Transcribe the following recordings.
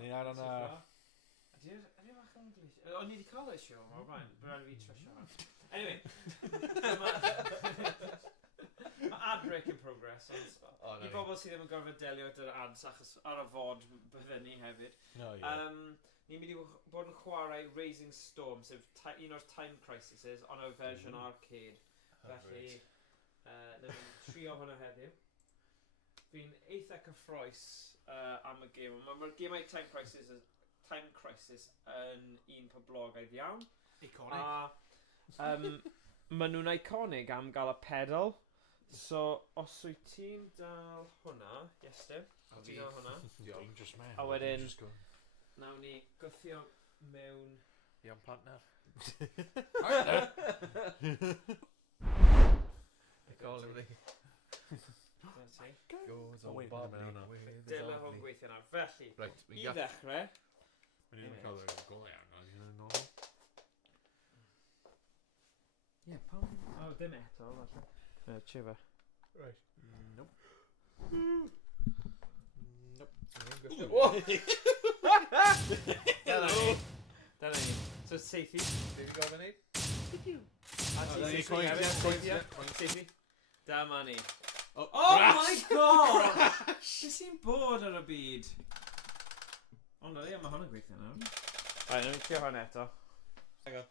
Ni'n ar hwnna. Ydy'r bach yn glis... O, ni wedi cael ei sio, o rhaid, bydd fi trysio hwnna. Anyway. Mae ad break in progress, ond i bobl sydd ddim yn gorfod delio gyda'r ads achos ar y fod byddwn ni hefyd. Ni'n mynd i bod yn chwarae Razing Storm, sef un o'r Time Crises, ond y fersiwn Arcêd. Felly, ni'n trio hwnna heddiw. Fi'n eitha cyffroes am y gêm. Mae'r gemau Time Crisis yn un poblogaidd iawn. Iconic. Maen nhw'n iconic am gael y pedal. So, os wyt ti'n dal hwnna, Iestyn, ti'n dal hwnna. A wedyn, nawn ni gythio mewn... Iawn partner. Iconic. Goes on bobbly. Dyla hwn gweithio nawr. Felly, i ddechrau... Mae'n un o'r cael ei golau arno, ydy'n nôl? Ie, pam... O, dim eto, falle. Chifa. Right. Nope. Dyna ni. So, seithi. Be fi gofyn ni? Seithi. Dyma ni. Oh my god! Beth sy'n bod ar y byd? Ond ie, mae hwn yn gweithio nawr. Rhaid, ni'n trio hwn eto. Hang on.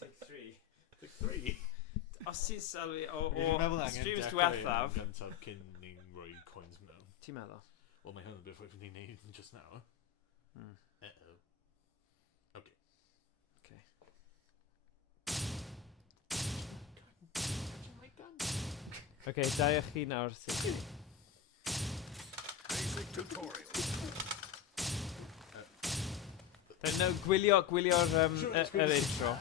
Take 3. Take 3? Os ti'n sylwi o streams diwethaf... Gyntaf cyn ni'n rhoi coins mewn. Ti'n meddwl? Wel, mae hwn yn beth ni'n neud just now. Uh-oh. Okay. Okay. Okay, da i chi nawr sy'n... Basic tutorial. No, gwylio'r intro.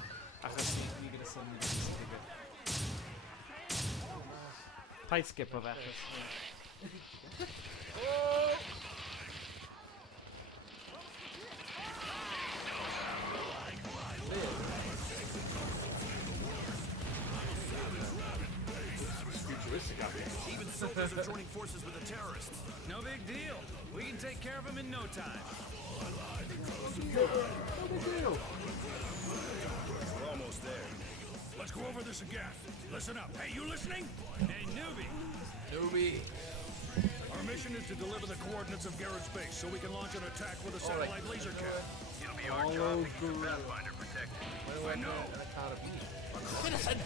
Achos ni gyda sylwi sy'n digwydd. Paid skip o fe. Even soldiers are joining forces with the terrorists. No big deal. We can take care of them in no time. We're almost there. Let's go over this again. Listen up. Hey, you listening? Hey, newbie. Newbie. Our mission is to deliver the coordinates of Garrett's base so we can launch an attack with a satellite laser cannon. It'll be our job to keep the Pathfinder protected. I know. Citizen!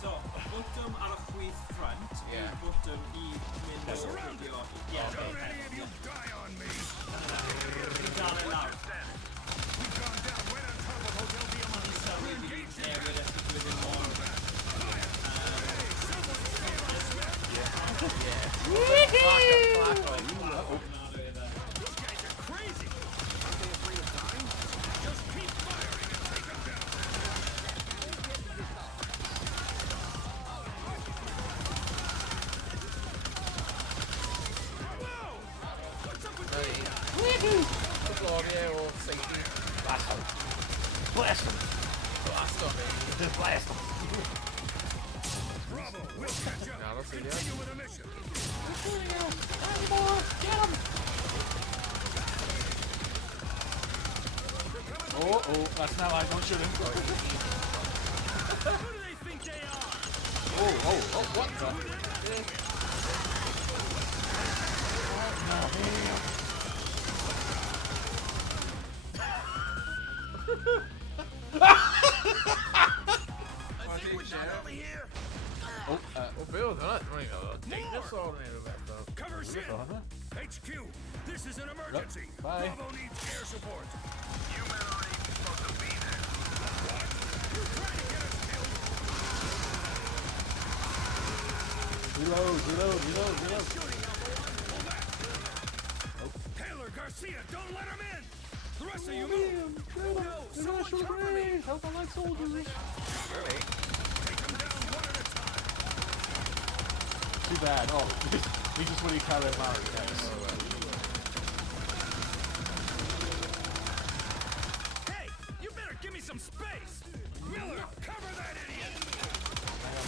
So, bottom ar y chwith front, bottom i mynd o fideo. Don't any of you die on me! Dal e lawr. We've gone down right on top of Hotel Diamante. We're newid within more. Those guys are crazy! Aren't they afraid of dying? Just keep firing and take them down! Whoa! What's up with me? Gloria or safety. Blast him. Blast him. Blast him. Blast him. Bravo! We'll catch up! Continue with the mission! Oh, that's not like don't shoot him. Who do they think they are? Oh, what the? I think we're done over here! Bill, they're not running out of dinosaur in the back though. Cover shit! HQ, this is an emergency! Bye. Bravo needs air support! You men aren't even supposed to be there! What? You're trying to get us killed! Reload. Shooting out the one! Pull back! Taylor, Garcia, don't let him in! The rest of you move! No, someone cover me! Help my soldiers. Take them down one at a time! too bad. Oh, he just really carried Mario. Hey, you better give me some space. Miller, cover that idiot.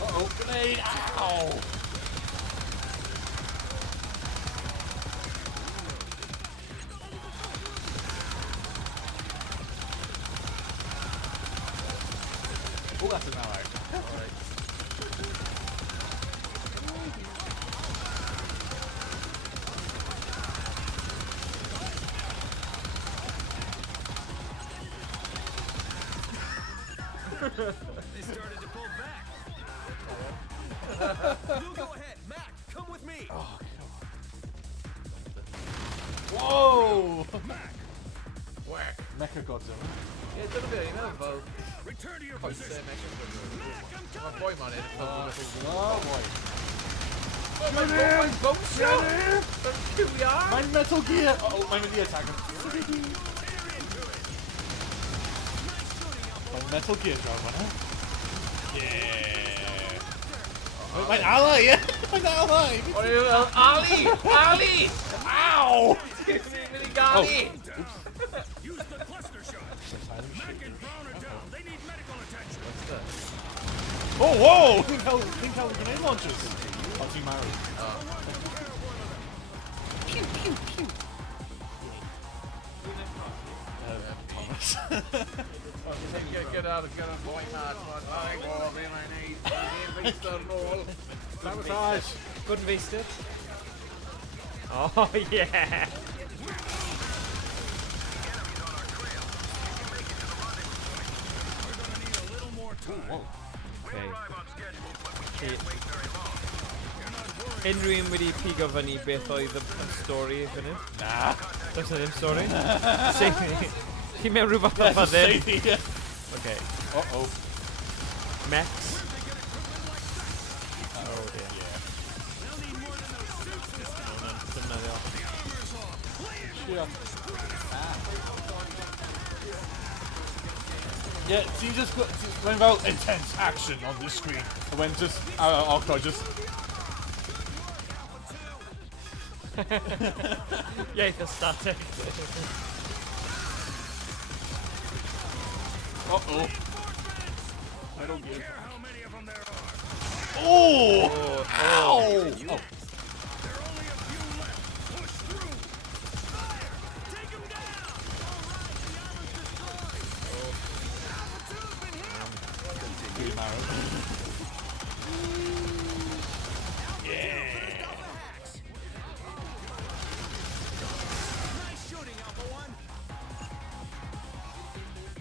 Uh-oh, grenade! Ow! Oh, that's an ally. Alright. They started to pull back. You go ahead, Mac. Come with me. Oh, God. Whoa! Mac, Whack. Mecha Godzilla. Yeah, dyna fe, un efo. return to your Coesau position. Mecha Godzilla. Mac, I'm Mae'r coming. boi ma'n edrych fel Oh, boy. Oh, mae'n bownsio! Mae'n ciwiar! Mae'n Metal Gear! Oh, mae'n mynd i attack him. Mae'n Metal Gear draw fan'na. Yeah! Mae'n ally, ie! Mae'n ally! Ali! Ali! Ow! Ti'n mynd i gael i! Use the cluster shot. Mac and Brown are down. They need medical attention. Oh, whoa! Think how the grenade launches. Oh, Cymraeg. Pew, pew, pew. Thomas. Gyda'r boi ma. Ai, go, be mae'n neud. Mae'n feistr nôl. Sabotage. Good and wasted. Oh, yeah. Okay. Unrhyw un wedi pigo fyny beth oedd y stori fyny? Nah. Does na ddim stori? Chi mewn rhyw fath o fyddin? Okay. Uh-oh. Mex. Oh, dear. Yeah. Yeah, see, just went about intense action on this screen. And when just, Arcêd just. Yeah, it's static. Uh-oh. I don't get it. How many of them there are? Oh! Ow! Oh. There are only a few left. Push through. Fire! Take them down. All right, the armor's destroyed. Yeah! Nice shooting, Alpha One.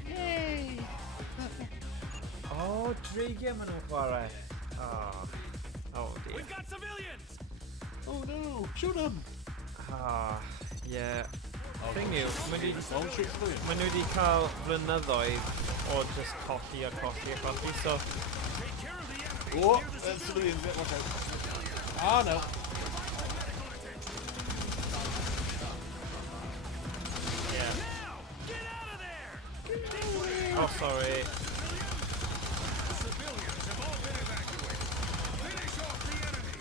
Yay! Oh, dreigiau maen nhw'n chwarae. Oh. Oh dear. We've got civilians. Oh no! Shoot him! Ah, yeah. Thing yw, maen nhw Don't shoot through him. wedi cael flynyddoedd o just colli a colli a colli, so... Take care of the enemy. Oh, that's civilians. Watch out. Ah, no. Yeah. Now, get out of there. Oh, sorry. The civilians have all been evacuated. Finish off the enemy.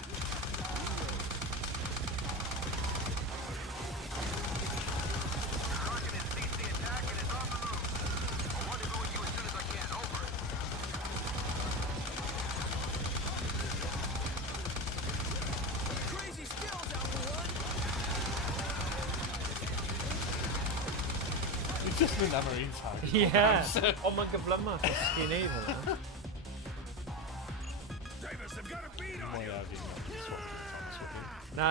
Crazy skills, Alpha One. It's just been that Marine time. Yeah. Ond mae'n gyflymach os chi'n neud hynna. Davis, I've got a beat on Oh you. yeah, Na,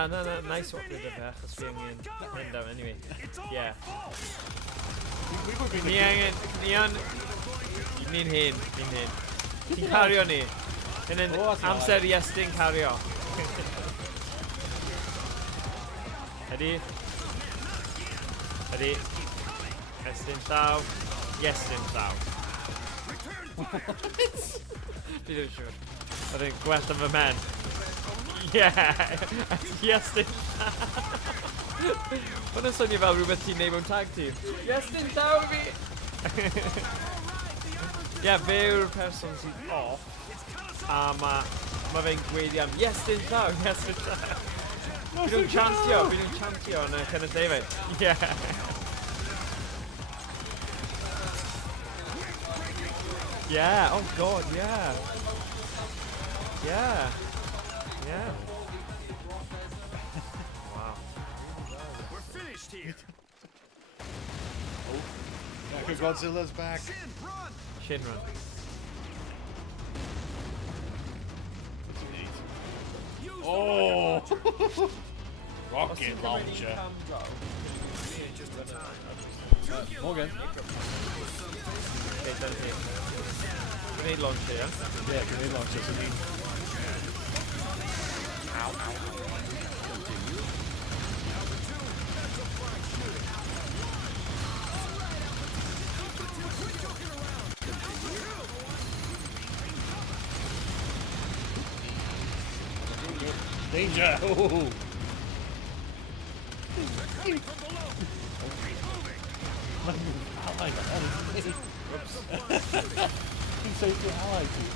nice swap gyda fe, achos fi angen mynd am, anyway. It's all Yeah. my fault. we would be Ni angen, ni'n hyn. Ti'n cario ni. Hyn yn Oh, that's amser Iestyn cario. Ydy. Iestyn llaw. Iestyn llaw. Fi ddim siwr. Oedd e'n gwell am y men. Yeah! Iestyn llaw. Hwna'n swnio fel rhywbeth ti'n neud mewn tag team. Iestyn, daw fi! Ie, fe yw'r person sy'n off. A ma fe'n gweud am Iestyn daw, Iestyn daw. Fi nhw'n chantio yn y cynnydd. Ie. Yeah, oh god, yeah. Yeah. Yeah. Wow. We're finished here. Oh, Godzilla's back. Shinran. Oh! Rocket launcher. Morgan. Okay, done here. Grenade launcher, yeah? Yeah, grenade launcher. So need... Ow, ow. Danger! Oh. Ally, you saved your ally, dude.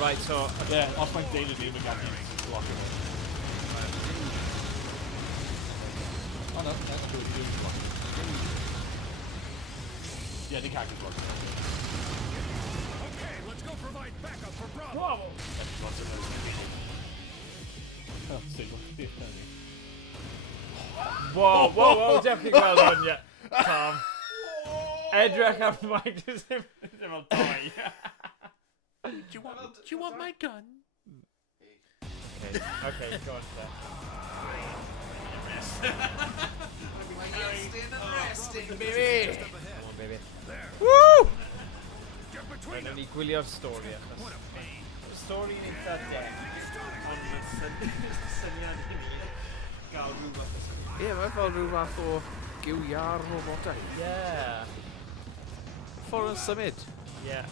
Right, so yeah, off my data dude, we got him blocking it. Oh no, that's good. He's blocking it. Yeah, they can't get blocked. Okay, let's go provide backup for Bravo. Bravo! Lots of oh, stay Whoa, definitely well done, yeah, Tom. Edric am mic just him fel toy. Do you want my gun? Okay, go on, sir. Baby! Come on, baby. Woo! Get between Rhaid them. ni gwylio'r stori achos. Y stori yn eitha den. Ond mae'n syniad i ni gael rhywbeth o syniad. Ie, mae'n fel rhyw fath o gywiar robotau. Yeah. Ffordd yn symud. Yeah.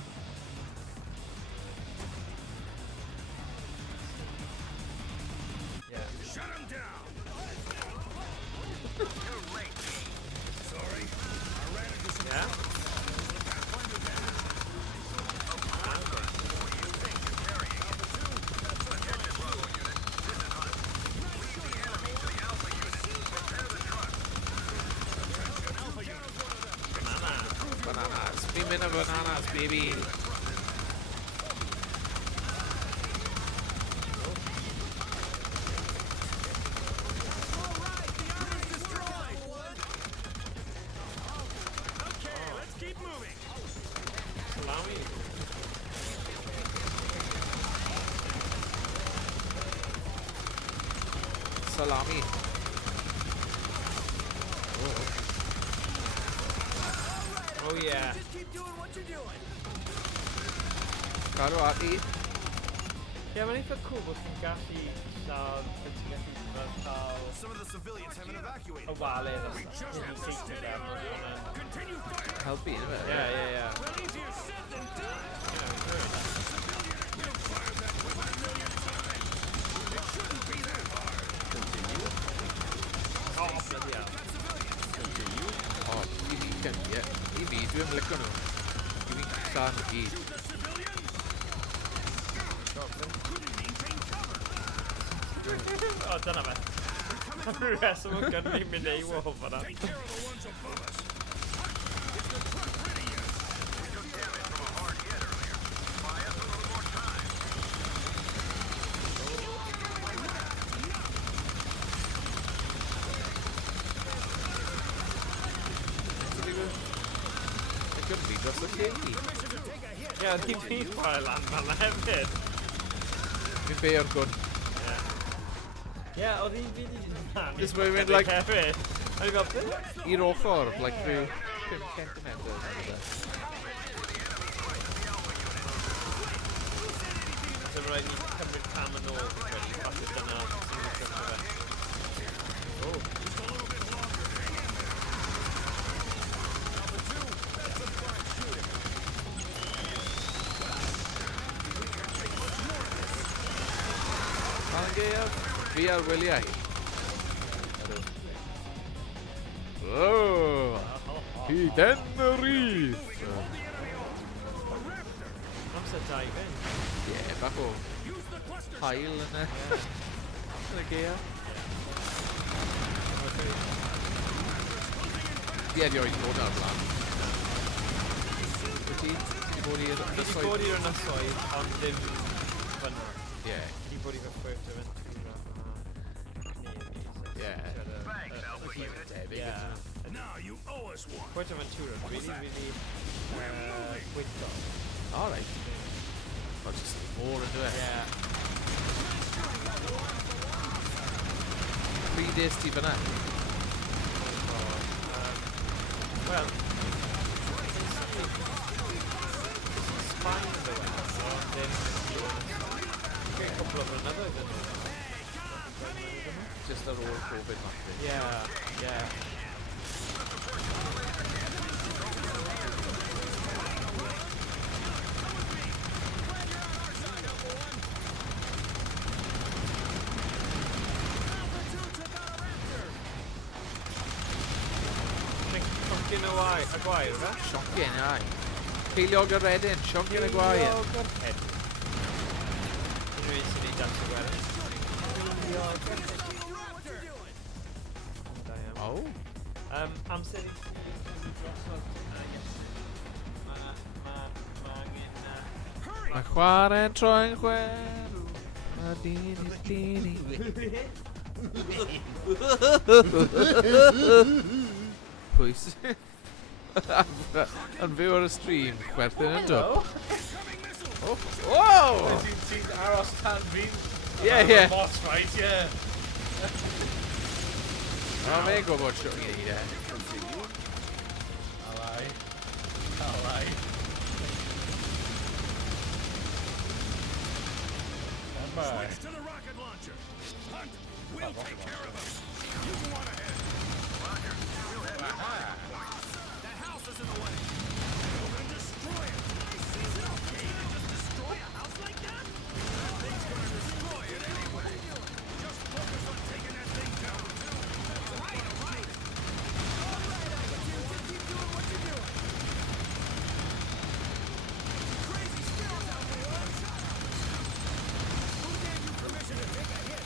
Yeah. Shut him down. Too late. Sorry. I ran into some Yeah? Bananas. Beaming of bananas, baby. Salami. Oh yeah. Just keep doing what you're doing. Cadw ati. Yeah, mae'n eitha cool bod chi'n gallu lladd, bod ti'n gallu fel cael Some of the civilians haven't evacuated. y walydd os just ti'n have safety them. Continue firing. Helpu, yna fe? Yeah, yeah, yeah. Well, easier said than done. Yeah, good. You fired that weapon a million times. It shouldn't be that hard. Oh, bloody hell. O, i fi cynni, i fi, dwi'n licio nhw. I fi san i gyd. Shoot the civilian. Couldn't maintain cover. O, dyna fe. Rwy'n reswm o'n gynnu mynd ei wol fyna. Take care of the ones above us. Is the truck ready yet? We took damage from a hard hit earlier. Buy us a little more time. Yn gyrru dros y lle i. Ie, ni byd ffael lan fan hefyd. Fi'n be o'r gwn. Ie, oedd hi'n fynd i'n fan. Jyst mae'n mynd like- hefyd. O'n i fel, beth? I'r ochr, like rhyw 5 centimetres. So mae rhaid ni cymryd cam yn ôl wedi falle dyna sy'n mynd gyda fe. Fi ar wyliau. Oh, hyd yn y rif. Amser da i fynd. Ie, bach o hael yna. Yn y geir. Fi erioed bod ar blan. Wyt ti? Ti bod i'r Fi wedi bod i'r ynysoedd, ond ddim fyna. Ie. Fi wedi bod i'r Fuerteventura a Now you owe us one. Fuerteventura, really gweithio. Alright. I'll just more into it. Yeah. Three days ti fyna. Wel, Sbaen ydw i, ddim cwbl o flynyddoedd yn ôl. Just ar ôl Covid math. Yeah. Sioncyn y gwair, fe? Sioncyn, ai. Ceiliog y redyn, sioncyn y gwair. Ceiliog yr heddiw. Unrhyw un sy'n ei dans y gwerin. Ceiliog yr heddiw. O. Amser i drosodd. Mae angen... Mae chwarae'n troi'n chwerw. Mae dini. Pwy sy'n... Yn fyw ar y stream, chwerthin yn dwp. Wow! Ti'n aros tan fi'n... Ie. Boss fight, ie. O, fe'n gwybod siwr i neud e. Alai. Switch to the rocket launcher. Hunt, we'll take care of him. You go on ahead. Roger. That house is in the way. We're gonna destroy it. Is it okay to just destroy a house like that? That thing's gonna destroy it anyway. Just focus on taking that thing down too. Right. All right, you just keep doing what you're doing. Crazy skills out there. Who gave you permission to take a hit?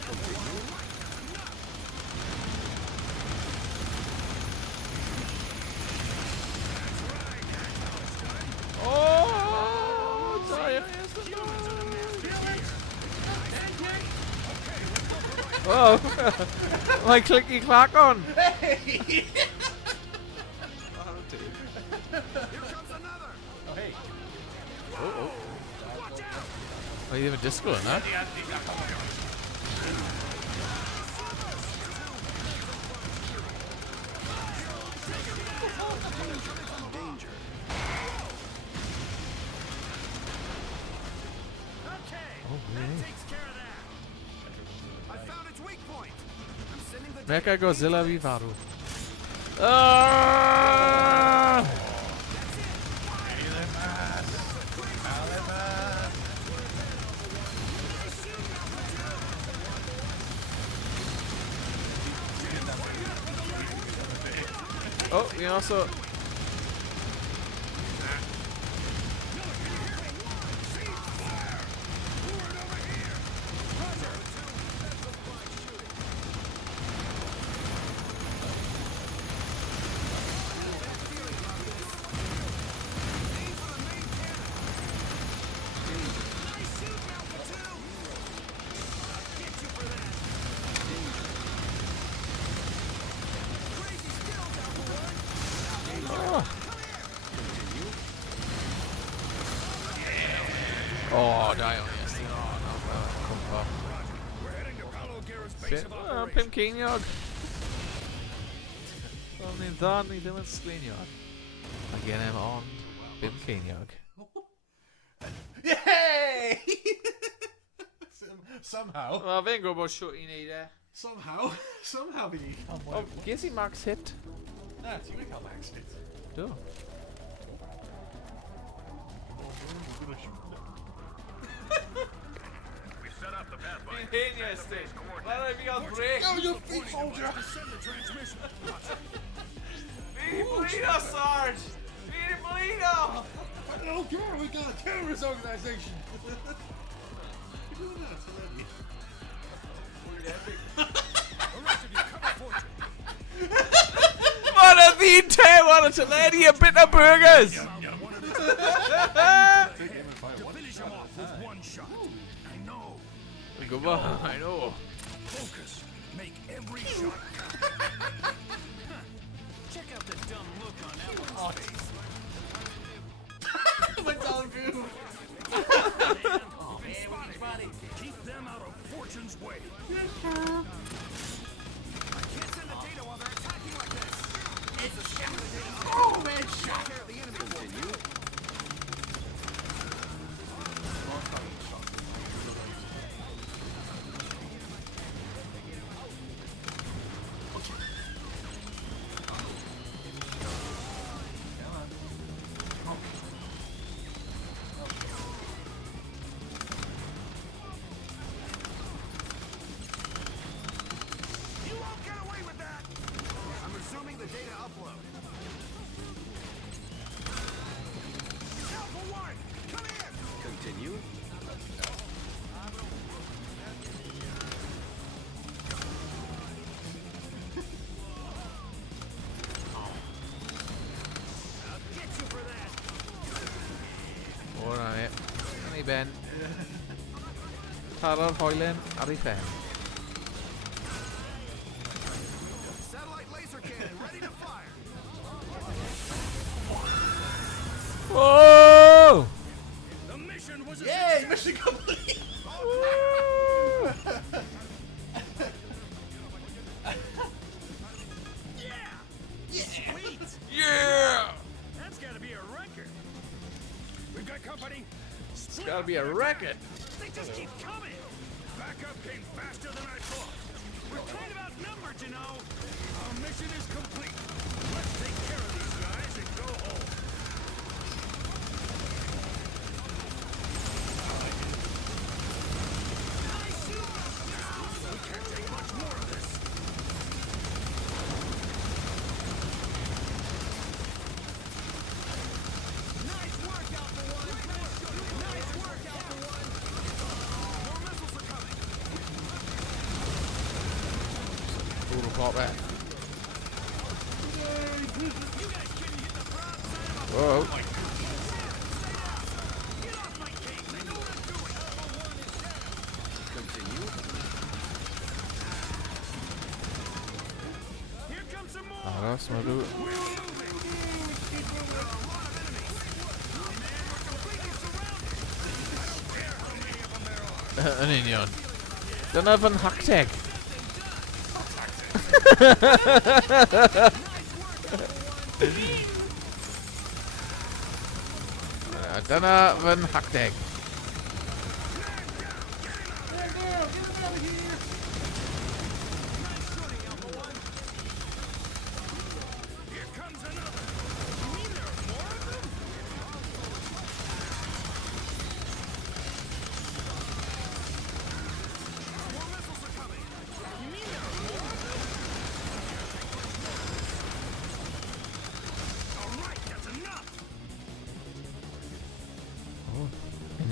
Oh, my clicky clack on. Here comes another. Oh, hey. Watch out. Oh, you have a disco in that? That takes care of that. I found its weak point. I'm sending the Mecha Godzilla fi farw. Oh, we also... Oh, die on Iestyn. Oh, no, We're heading to Paulo Guerra's base of Pim operations. Ceiniog. ni'n dda, ni ddim yn sglinio. A gennym ond 5 ceiniog. Yay! Somehow. Wel, fe'n gwybod siwt i neud e. Somehow fi di cael mwy. O, ges i max hit? Na, ti'n mynd cael max hit. Do. Fi'n hyn, Iestyn. Wel, rhaid fi gael break. Go, you feet soldier! Fi'n bleedo, Sarge! Fi'n bleedo! I don't care, we got a terrorist organization! You're doing that, so let me. What a ddyn tew ar y teledu, a bit of burgers! To finish him off with one shot. I know. Fi'n gwybod, I know. Focus. Make every shot count. Check out the dumb look on Ellen's face. My dollar view! Oh, man, keep them out of Fortune's way. I can't send the data while they're attacking like this. It's a shot. Oh, man, shot! The enemy continue. You won't get away with that. I'm resuming the data upload. Alpha 1, come in. Continue. I'll get you for that. Alright. Yn ei ben. Taro'r hoelen ar ei pen. Satellite laser cannon ready to fire. Whoa! The mission was a Yay, mission complete! Sweet. Yeah! That's got to be a record. We've got company. It's gotta be a record. They just keep coming. Backup came faster than I thought. We're kind of outnumbered, you know. Our mission is complete. Let's take care of these guys and go home. We can't take much more of this. Nice work, Alpha 1. Nice work, Alpha 1. More missiles are coming. Ooh, pop that. You guys couldn't hit the broad side of a Whoa. Get off my cake! They know what I'm doing! Alpha 1 is down! Continue. Here comes some more! Aros, mae rhyw... We're moving! There are a lot of enemies! Man, we're completely surrounded! I don't care how many of them there are! Yn union. Dyna fy nhacteg. Dyna fy nhacteg. Here comes another! You mean there are more of them? More missiles are coming! You mean there are more of them? Alright, that's enough!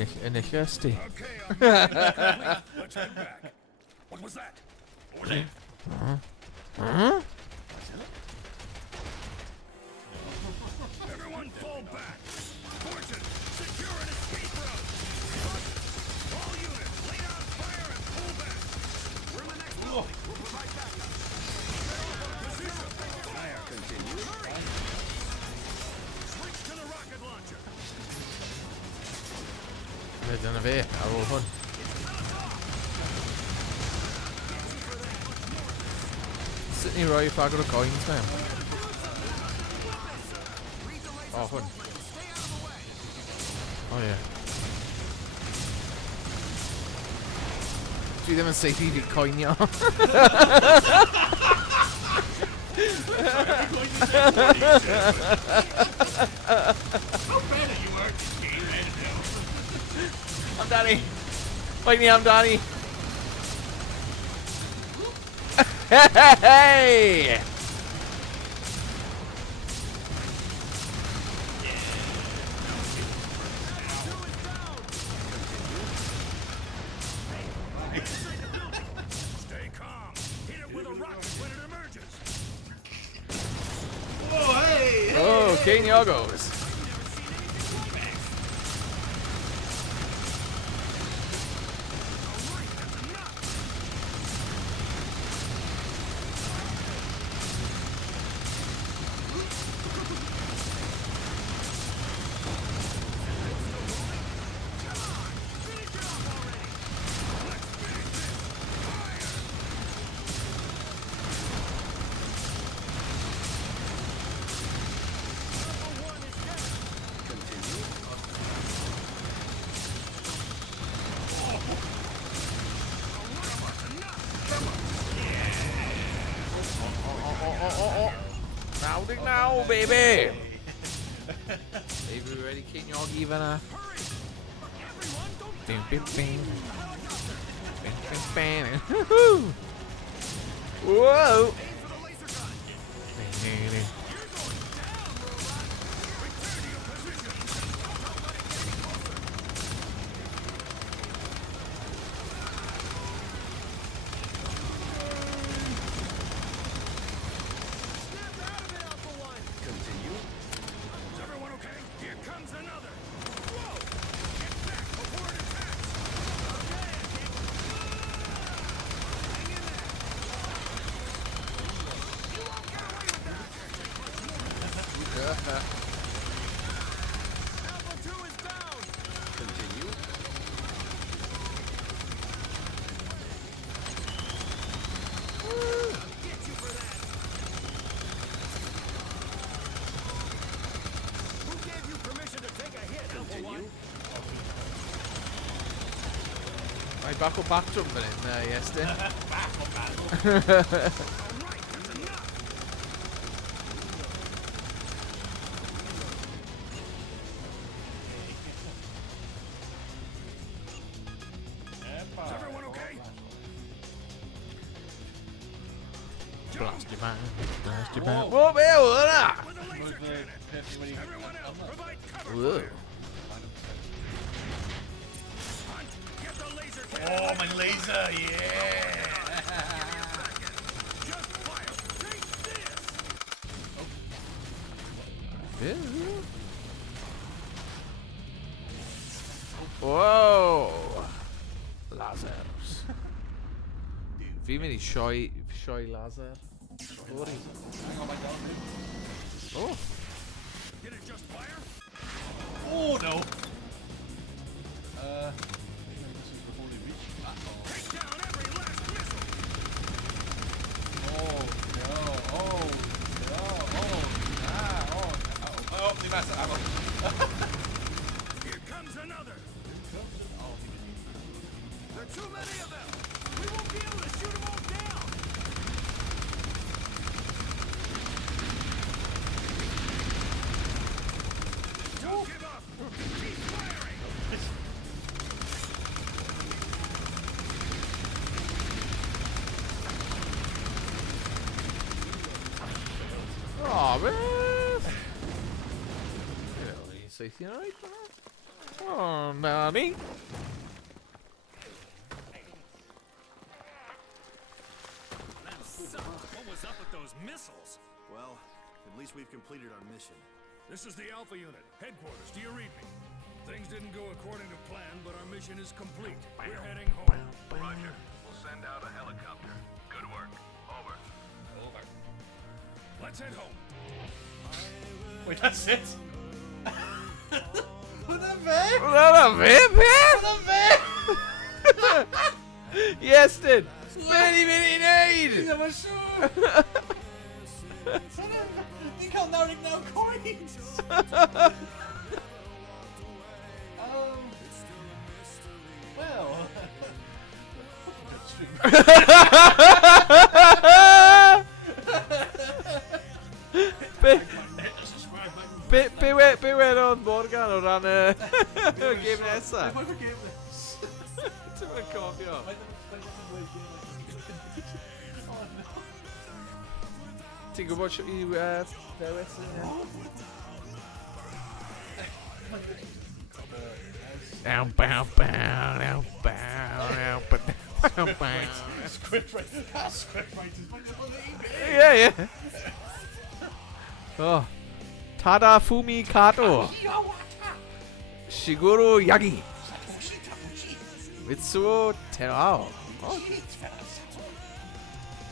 Yn Iestyn. Okay, our mission is complete. Let's head back. What was that? What was it? Everyone fall back. Fortune, secure an escape route. All units, lay down fire and pull back. We're in the next building. We'll provide backup. Position. Fire continue. Hurry. Switch to the rocket launcher. Dyna fe, ar ôl hwn. Sut ni roi ffagor o coins mewn? O, hwn. O, ie. Dwi ddim yn saethu fi coenio. Amdani! Fight me, Amdani! Hey! Stay calm. Hit it with a rocket when it emerges. Oh, hey! Oh, Kenya goes. Now, baby! Baby, ready, King Yog, even a. Bing, bing, bing. Bing, bing, bang. Woohoo! Whoa! Ding, ding, ding. Mae bach o batrwm fan hyn, Iestyn. Bach o batrwm. Blast your man, blast your man. Whoa, be hwnna! Whoa. Oh, my laser, yeah! Whoa! Lasers. Fi'n mynd I sioe laser. Sorry. Oh. Did it just fire? Oh, no! Take down every last missile. Oh, no, oh, no, oh, nah, oh, oh, di massa ammo. Here comes another. There are too many of them! We won't be able to shoot them all down! Don't give up. Keep firing. Aw, man! Really, safety right? Oh, Nanny. That sucked. What was up with those missiles? Well, at least we've completed our mission. This is the Alpha Unit. Headquarters, do you read me? Things didn't go according to plan, but our mission is complete. We're heading home. Roger. We'll send out a helicopter. Good work. Over. Over. Let's head home. Wait, that's it? Hwna fe? Hwna fe, Peth? Hwna fe? Iestyn! Be ni mynd I neud? Ddim yn siŵr. You can't now ignore coins! Well... Be wedodd Morgan o ran y game nesa? Faint o'r game nes? Ti'n mynd cofio? Ti'n gwybod i'w ddewis yn Script writers, Yeah. Oh. Tada Fumi Kato. Shiguro Yagi. Mitsuo Terao.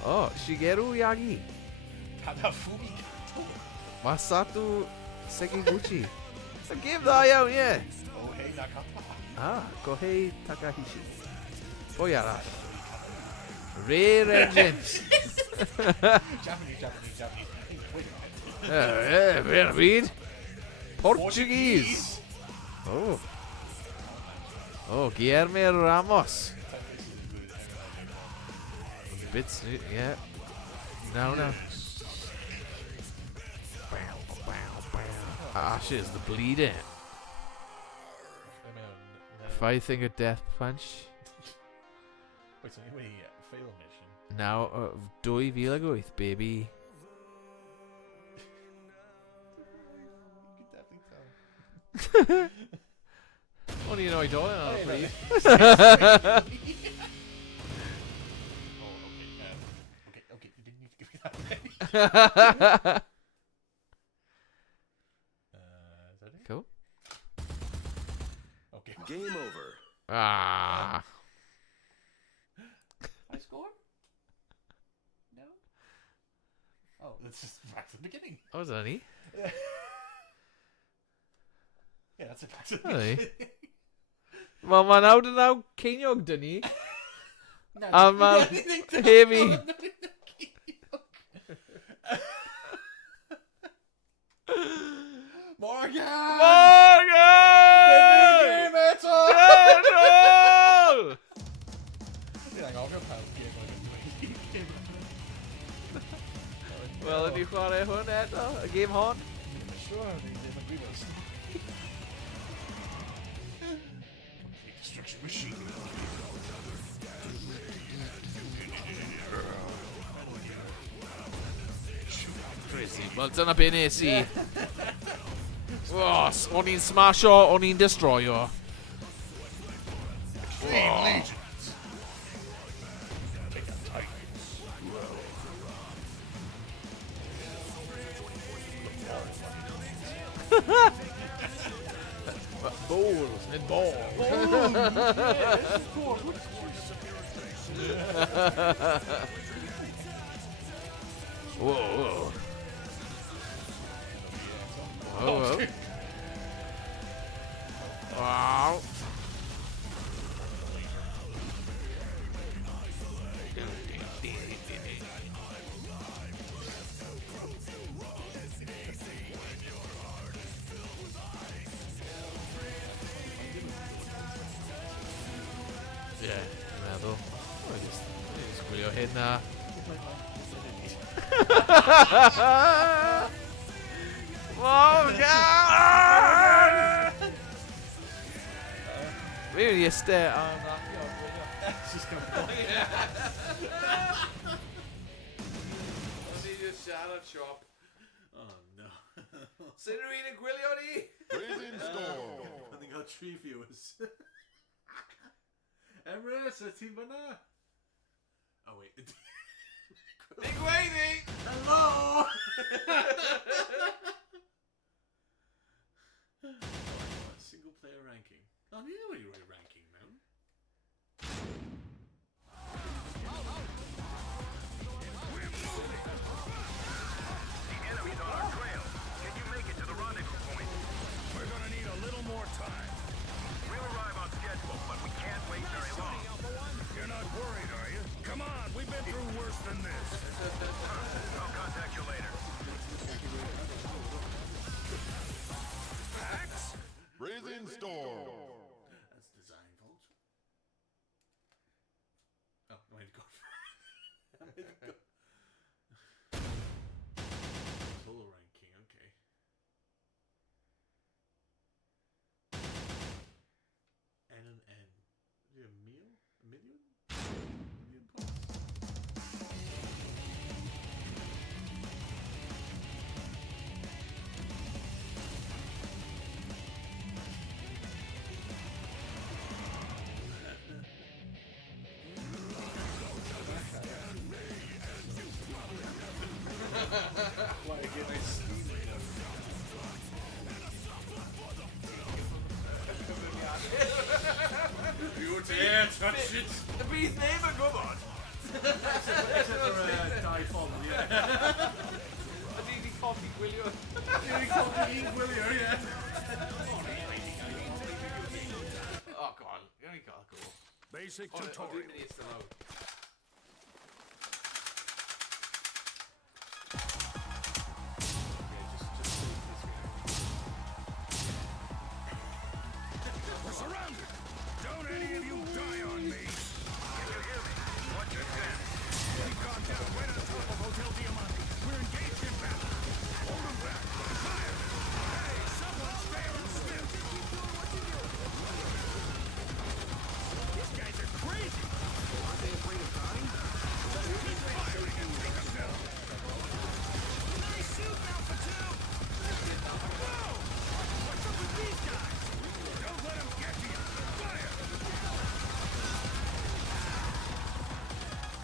Oh, Shigeru Yagi. Tadafumi. Masato Sekiguchi. A game dda iawn, ie. Kohei Nakata. Kohei Takahishi. Pwy arall? Rare Engine. Japanese. Read. Portuguese. Oh, Guilherme Ramos. Bits, yeah. No. Ashes, the bleeding. 5-finger death punch. Wait, so anyway, fail mission. Now, 2008, baby. You can definitely tell. Only you know I don't know. Okay, you didn't need to give me that. Is that it? Cool. Okay. Game over. Ah. I score? No? Oh, that's just back to the beginning. Oh, is that any? Yeah, that's it back to the Really? beginning. Wel, mae nawr yn naw ceiniog dyn ni. No, A ma' heavy. Morgan! Morgan! Metal! Wel, ydy chwarae hwn eto? Y game hon? Sure, ddim yn gwybod. Destruction machine. Crazy. Wel, dyna be nes i. O'n i'n smasho, o'n i'n destroyo. Extreme Legions. Balls, and balls. Whoa. Whoa. Wow. Yeah, meddwl. Just gwylio hyn na. Morgan! Fi wedi iste am rapio gwylio. Just go for it. O'n i just siarad siop. Oh no. Sy'n rhywun yn gwylio ni? Razing Storm. I think got 3 viewers. Emrys, y ti'n fyna? Oh wait. Ni'n gweiddi! Hello! Single player ranking. Oh, you know you're ranking now. The enemy's on our trail. Can you make it to the rendezvous point? We're gonna need a little more time. We'll arrive on schedule, but we can't wait very long. You're not worried, are you? Come on, we've been through worse than this. I'll contact you later. Solo ranking, okay. N and N. Is it a meal? A million? A million points? Like again, I steam it. You dare touch it! The bee's name a good one. Except for Die Fall, yeah. A DD coffee, will you? He called me William, yeah. Oh, go on. Give me go. Basic I'll do tutorial. mini still out. We're surrounded. Don't any of you die on me. Can you hear me? Watch your step. We've gone down right on top of Hotel Diamante. We're engaged in battle. Hold them back. Fire! Hey, someone stay on still. These guys are crazy. Aren't they afraid of dying? Just keep firing and take them down. Nice shoot, Alpha 2. Whoa! What's up with these guys? Don't let them get to you. Fire!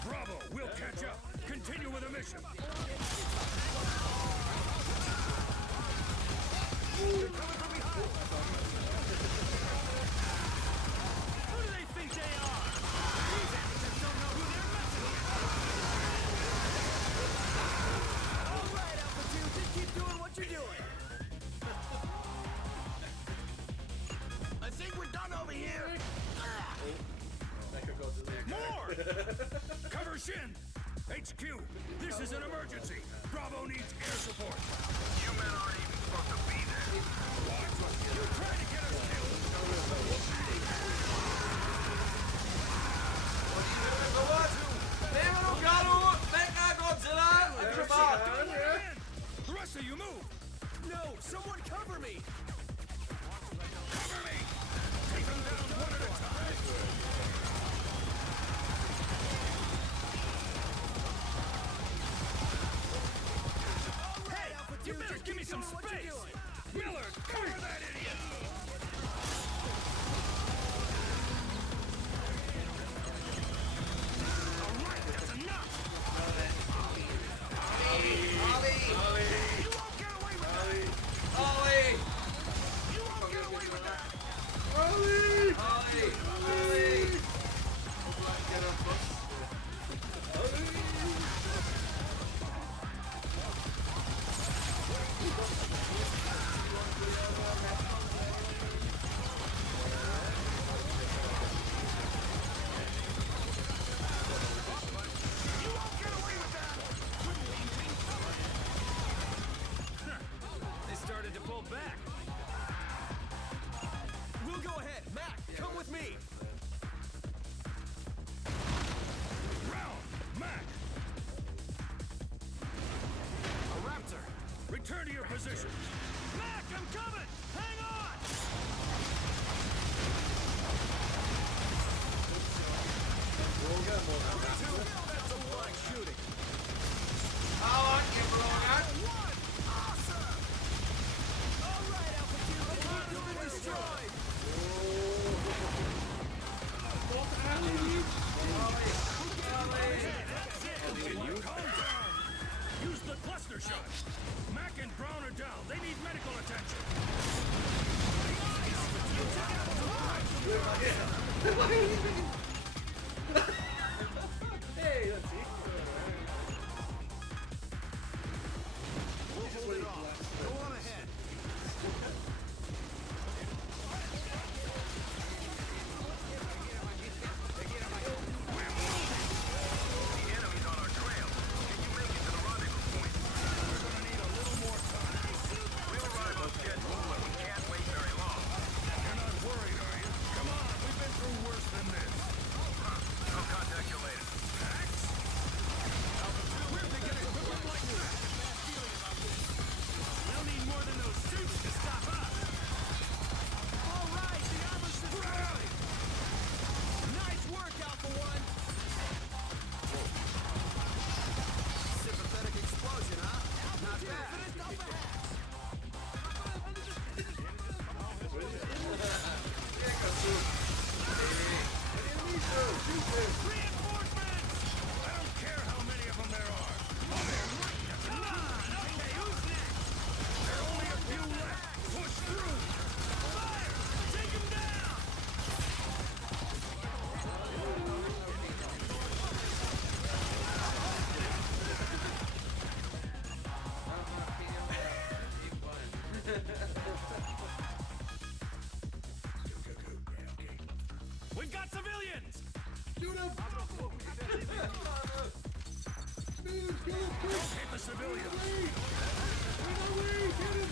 Bravo, we'll catch up. Continue with the mission. They're coming from behind. Who do they think they are? These amateurs don't know who they're messing with. All right, Alpha 2, just keep doing what you're doing. I think we're done over here. More! Cover Shin! HQ, this is an emergency. Bravo needs air support. You men aren't even supposed to be there. What? You trying to get us killed? The rest of you move! No, someone cover me! Cover me! Take them down one at a time! Hey, you better give me some space! Miller, cover that idiot! All right, that's enough! You won't get away with that! You won't get away with that! You won't get away with that! They started to pull back. We'll go ahead. Mac, come with me. Round, Mac. A Raptor. Return to your position. Mac, I'm coming. Hang on. That's a blind shooting. One. Awesome. All right, Alpha 2. The car's been destroyed. That's it. Calm down. Use the cluster shot. Mac and Brown are down. They need medical attention. Hey, let's see. Hold it off. Go on ahead. The enemy's on our trail. Can you make it to the rendezvous point? We're gonna need a little more time. We'll arrive on schedule, but we can't wait very long. You're not worried, are you? Come on, we've been through worse than this. We've got civilians! Shoot him! Dude, kill him, quick! Don't hit the civilians! Run away! Get him!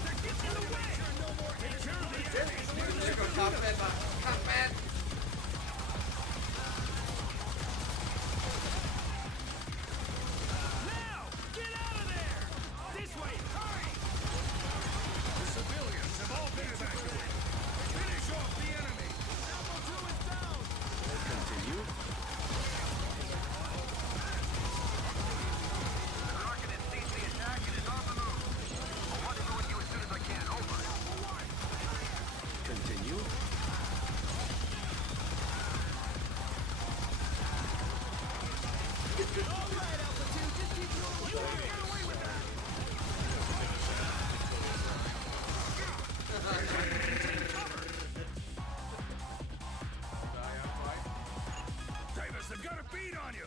They're getting in the way! Take care of the enemies! Now! Get out of there! This way! Hurry! The civilians have all been evacuated. Finish off the enemy! Alpha 2 is down! Continue. The rocket has ceased the attack and is on the move. I want to go with you as soon as I can. Over. Continue. Davis, they've got a beat on you!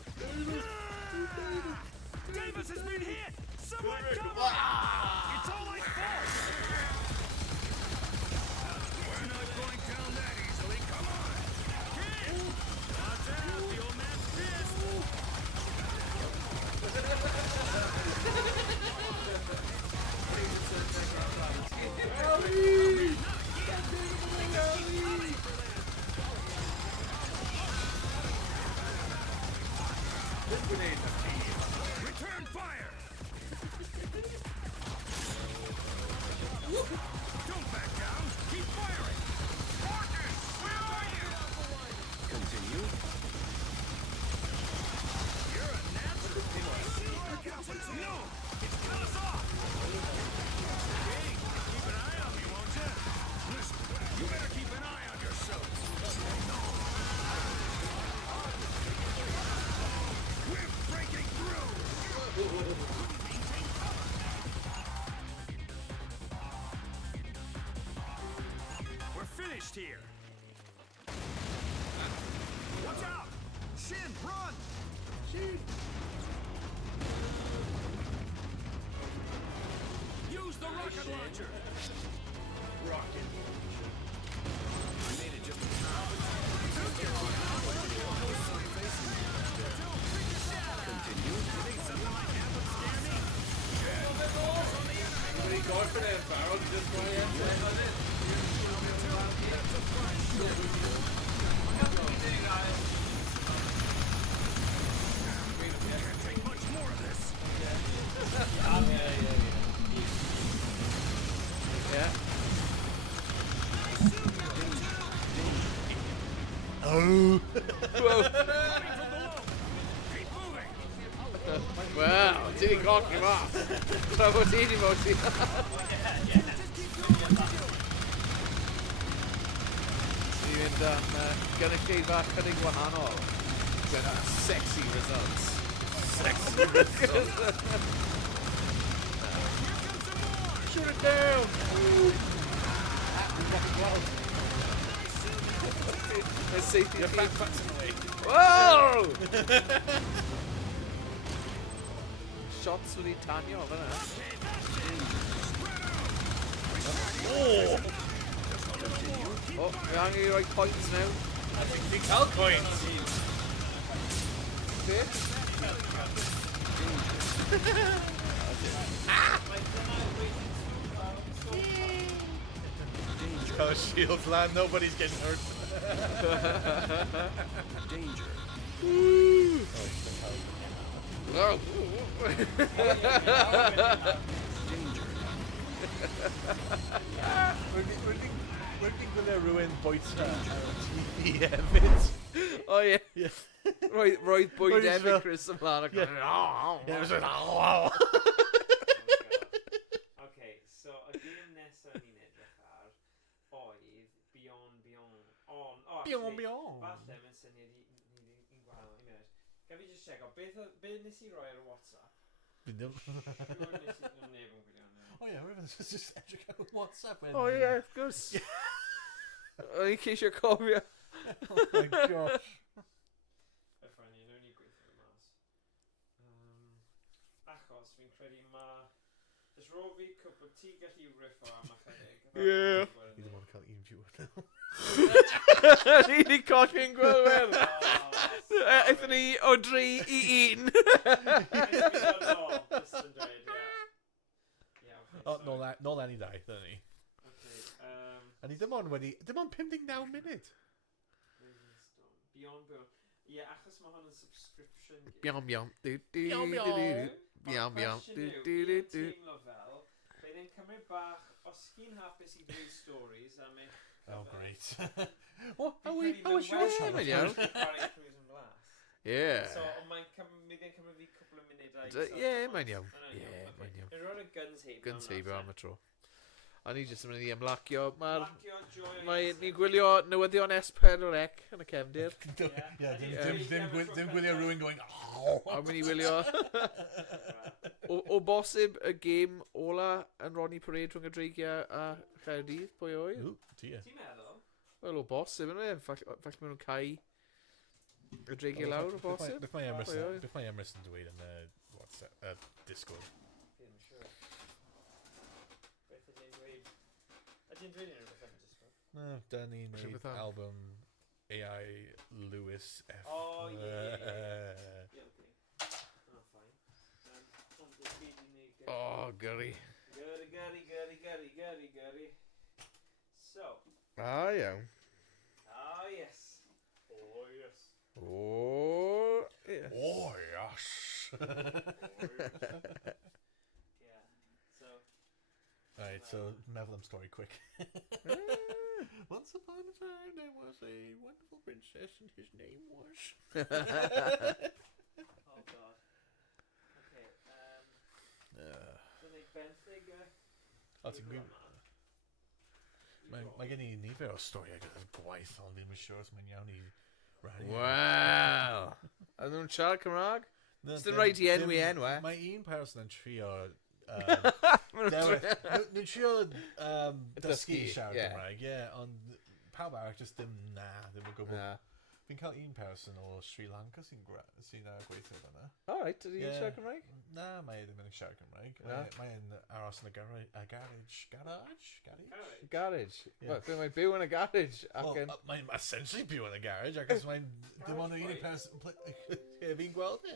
Davis has been hit! Someone cover! It's all my fault! We're not going down that easily, come on! Kid! Watch out, the old man's pissed! Return fire! Don't back down! Keep firing! Martin! Where are you? Continue. You're a natural. No! It's cut us off! Hey, keep an eye on me, won't you? Listen, you better keep an eye on yourselves. We're breaking through! We're finished here. Watch out! Shin, run! Shoot! Use the rocket launcher! Rocket. I made it just in time. Continue. What are you going for there, Barrel? Just go ahead. Can't take much more of this. Yeah. Oh. Whoa. From below. Keep moving. Wow, did he cock him off? Traumatiert mo ti. Dwi'n gynulleid fach chydig wahanol. Gyda sexy results. Sexy results. Shoot it down! Let's see if you can... Whoa! Shots wedi tanio fyna. Oh, we angen i roi points now. I think we cael coins. Okay. Oh, shield land, nobody's getting hurt. Danger. Oh. Danger. We're going to ruin Boyd's TV bits. Oh yeah. Yeah. Roedd bwyd Roedd efo fel- Chris ymlaen ac Yeah. Yeah, it was like, oh, wow. Okay, so y gêm nesaf ni'n edrych ar oedd Beyond. Oh, Beyond. Falle mae'n syniad i'n gwahanol. Gaf fi just check o, beth nes i roi ar y WhatsApp? Bindum. Dwi'n nes i ddim neb yn gwylio hwnna. Oh yeah, we're just edrych ar WhatsApp. Oh yeah, of course. O'n i'n ceisio cofio. Oh my gosh. Y ffynnu, nhw'n ni gweithio mas. Achos fi'n credu Jyst ro fi cwp o ti gallu riffo am ychydig. Yeah. You don't want to call it even viewer now. Ni di colli'n gwylwyr. Eithon ni o 3 i 1. Nôl enni dau, dyna ni. A ni dim ond 59 munud. Beyond. Ie, achos mae hwn yn subscription. Biam. Teimlo fel, bydd e'n cymryd bach, os chi'n hapus i ddweud stories am eich... Oh, great. How was your time, iawn? Yeah. So, ond mae'n cymryd fi cwpl o munudau. Ie, mae'n iawn. Yn rhoi y guns heibio. Guns heibio am y tro. A ni jyst yn mynd i ymlacio. Ni'n gwylio newyddion S4C yn y cefndir. Dim gwylio rhywun going... A mynd i wylio... O bosib y gêm ola yn Ronnie Parade rhwng y dreigiau a Chaerdydd, pwy oedd? Ti'n meddwl? Wel, o bosib yn e. Falle maen nhw'n cael y dreigiau lawr, o bosib. Beth mae Emrys yn dweud yn Discord? Ddim yn siŵr. Beth ydy'n dweud? Ydy'n dweud unrhyw beth yn Discord? No, dyn ni'n neud album AI Lewis F. Oh, yeah. Oh, gyrru. Gyrru. So. Ah, iawn. Ah, yes. Oh, yes. Oh, yes. Oh, yes. Yeah. So. Right, so meddwl am story quick. Once upon a time, there was a wonderful princess, and his name was... Oh, God. Okay, Dyna i benthyg Mae gen i nifer o storiau gyda'r gwaith, ond ddim yn siŵr os mae'n iawn i rannu. Wel! A nhw'n siarad Cymraeg? Ysdyn rhaid i enwi enwa? Mae un person yn trio... Nhw'n trio dysgu siarad Cymraeg, ie, ond pawb arall jyst ddim yn gwybod. Fi'n cael un person o Sri Lanka sy'n gweithio fyna. Alright, ydy hi'n siarad Cymraeg? Na, mae ddim yn siarad Cymraeg. Mae'n aros yn y garage? Garage? Wel, mae'n byw yn y garage. Mae'n essentially byw yn y garage, ac os mae'n dim ond un person... Fi'n gweld e.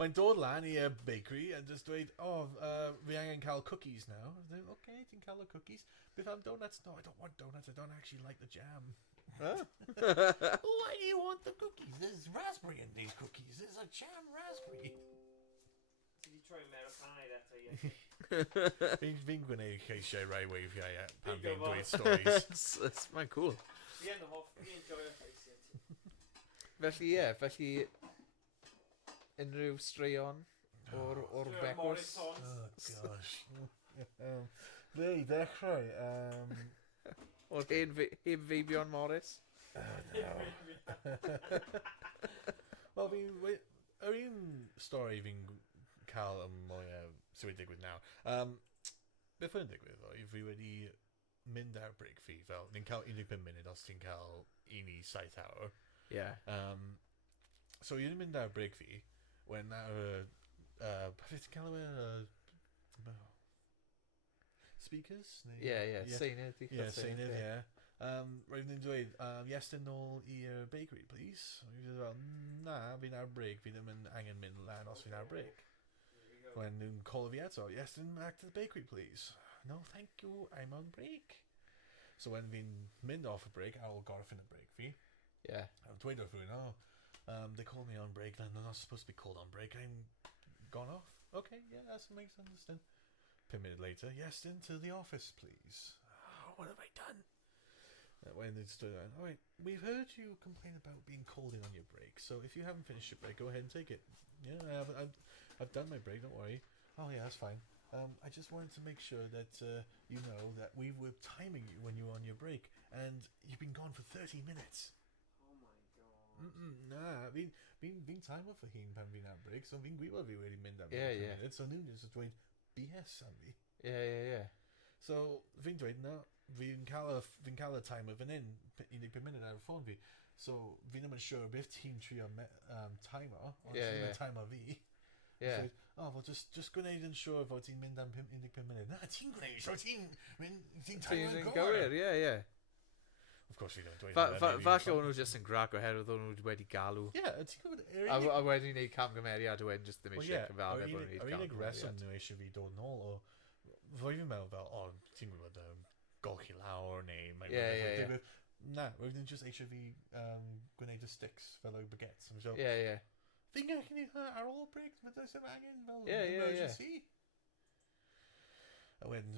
Mae'n dod lan i bakery and just dweud, fi angen cael cookies now. Okay, ti'n cael y cookies. Beth am donuts? No, I don't want donuts. I don't actually like the jam. Huh? Why do you want the cookies? There's raspberry in these cookies. There's a jam raspberry. Ti di troi Americanaidd eto, ie. Fi'n gwneud ceisiau rai weithiau pan fi'n dweud stories. Mae'n cool. Fi'n enjoy y ceisiau ti. Felly unrhyw straeon o'r becws? Oh, gosh. Ble i dechrau? O'r heb feibion Morris? Wel, yr un stori fi'n cael yn mwy sydd wedi digwydd nawr. Beth yn digwydd ddo, fi wedi mynd ar break fi, fel, ni'n cael 15 munud os ti'n cael 1 i 7 awr. Yeah. So, y'n mynd ar break fi, when nawr, beth ti'n cael speakers? Yeah, seinydd. Yeah, seinydd, yeah. Roedd ni'n dweud, Iestyn nôl i'r bakery, please. Fi'n dweud, na, fi'n ar break, fi ddim yn angen mynd lan os fi'n ar break. When nhw'n call fi eto, Iestyn, back to the bakery, please. No, thank you, I'm on break. So when fi'n mynd off a break, I'll gorffen y break fi. Yeah. I'll dweud o'r rhywun, they called me on break, then they're not supposed to be called on break, I'm gone off. Okay, yeah, that makes sense then. 5 minutes later, Iestyn, to the office, please. Oh, what have I done? When they stood there, all right, we've heard you complain about being called in on your break, so if you haven't finished your break, go ahead and take it. Yeah, I've done my break, don't worry. Oh yeah, that's fine. I just wanted to make sure that you know that we were timing you when you were on your break, and you've been gone for 30 minutes. Oh my god. Na, fi'n timer for hyn pan fi'n ar break, so fi'n gwybod fi wedi mynd am 30 minutes, so nhw'n just dweud BS am fi. Yeah. So, fi'n dweud, no, fi'n cael y timer fan hyn, 15 munud ar y ffôn fi. So, fi ddim yn siŵr beth ti'n trio timer, ond ti'n timer fi. Yeah. So, well, just gwneud yn siŵr fod ti'n mynd am 15 munud. Na, ti'n gwneud siŵr, ti'n timer yn gywir. Yeah. Of course we don't do anything. Falle o'n nhw just yn grac oherwydd o'n nhw wedi galw. Ie, ti'n gwybod... A wedyn ni'n neud camgymeriad a wedyn just ddim eisiau cyfadde bod nhw'n neud Yr unig reswm camgymeriad. nhw eisiau fi dod nôl o... Fwy fi'n meddwl fel, ti'n gwybod, golchi lawr neu... Ie. Na, roedd nhw'n just eisiau fi gwneud y sticks fel o'r baguettes. Ie. Fi'n gallu neud hynna ar ôl break, fydda sy'n angen fel Ie. emergency. A wedyn,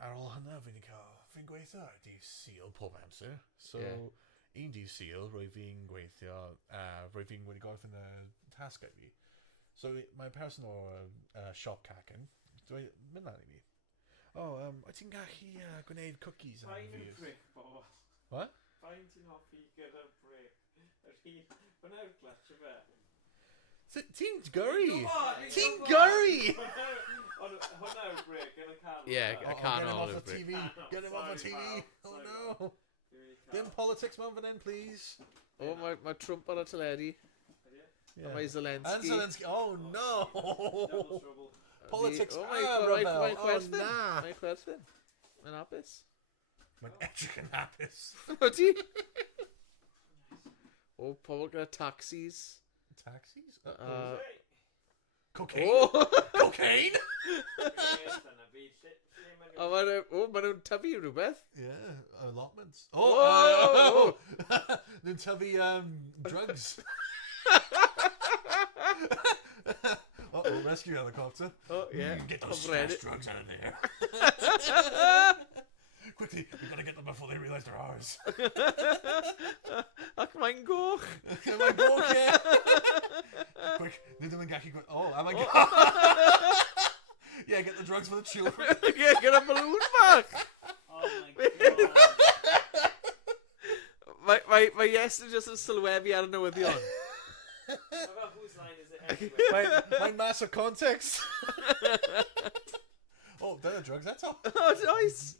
ar ôl hynna, fi'n gweithio ar dydd Sul pob amser. So, un dydd Sul, roedd fi'n gweithio, roedd fi'n wedi gorffen y tasgau fi. So, mae person o'r siop cacen, dweud, mynd lan i fi. Wyt ti'n gallu gwneud cookies am fi? Fain yn brick, Bob. What? Fain ti'n hoffi gyda'r brick. Yr hyn, hwnna'r glitch o fe. Ti'n gyrru! Ti'n Ti'n gyrru! Hwnna'r brick yn y canol. Ie, y canol off y the brick. TV! Get him off the TV! Oh no! Dim politics mewn fan hyn, please! Mae Trump ar y teledu. A mae Zelensky. And Zelensky! Oh no! Double trouble. Politics Mae'n Oh chwerthin. na! Mae'n chwerthin. Mae'n hapus. Mae'n edrych yn hapus. Ydy? Pobl gyda taxis. Taxis? Cocaine. Cocaine? Cocaine? A maen nhw'n tyfu rhywbeth. Yeah, allotments. Nhw'n tyfu drugs. Rescue helicopter. Get those stash drugs out of there. Quickly, we've got to get them before they realise they're ours. Ac mae'n goch. Mae'n goch, yeah. Quick, nid yw'n gallu go... Oh my god. Yeah, get the drugs for the children. Yeah, get a balloon back. Oh my god. Mae Iestyn just yn sylwebu ar y newyddion. About whose line is it anyway? Mae'n massive context. Dyna drugs eto. Nice.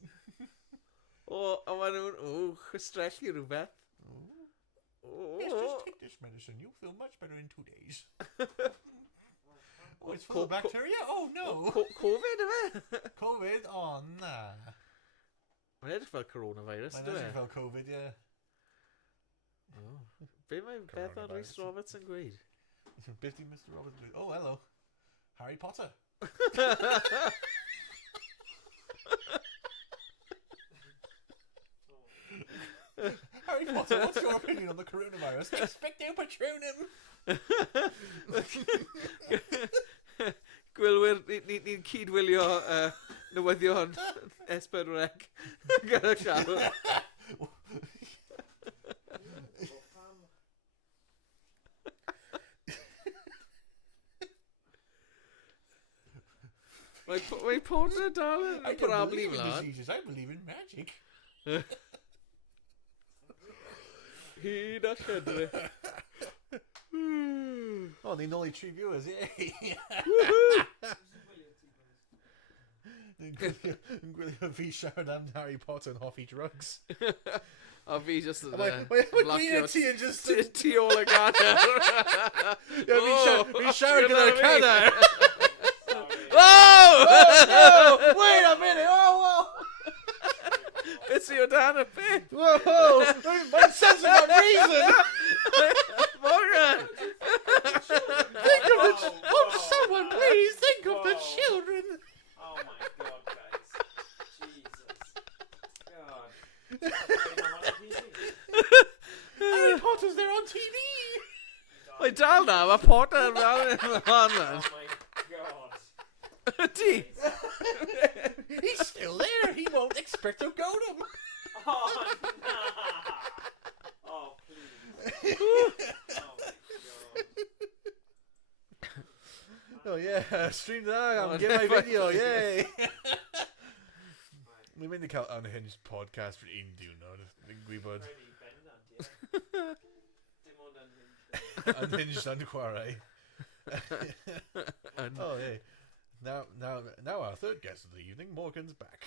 A maen nhw'n, chwistrellu rhywbeth. Yes, just take this medicine. You'll feel much better in 2 days. It's full of bacteria? Oh, no. Covid, yfe? Covid? Oh, na. Mae'n edrych fel coronavirus, Mae'n edrych fel Covid, yeah. Be mae Beth ar Rhys Roberts yn gweud? Beth di Mr Roberts yn gweud? Oh, hello. Harry Potter. Harry Potter, what's your opinion on the coronavirus? Expecto Patronum! Gwylwyr, ni'n cydwylio newyddion Ysbydreg gyda siarad. Mae Potter dal yn parablu mlaen. I believe in magic. Hyd a chydri. Ni'n nôl i 3 viewers, yay! Yn gwylio fi siarad am Harry Potter yn hoffi drugs. A fi just yn Mae'n gwylio ti yn just... Ti ôl y gader. Fi siarad gyda'r cader. Oh, no! Wait a minute! Whoa! It's your dan a bit. Whoa! My sense of reason! Morgan! Think of the... someone please think of the children! Oh my god, guys. Jesus. God. Harry Potter's there on TV! Mae dal na, mae Potter fel yn ymlaen. Oh my god. Ydy? He's still there! He won't expect to go to him! Oh, no. Oh, please. Oh my god. Oh yeah, stream that, I'm getting my video, yay! We're mynd i cael unhinged podcast for un diwrnod, fi'n gwybod. Dim ond unhinged. Unhinged YnChwarae. Oh hey. Now our third guest of the evening, Morgan's back.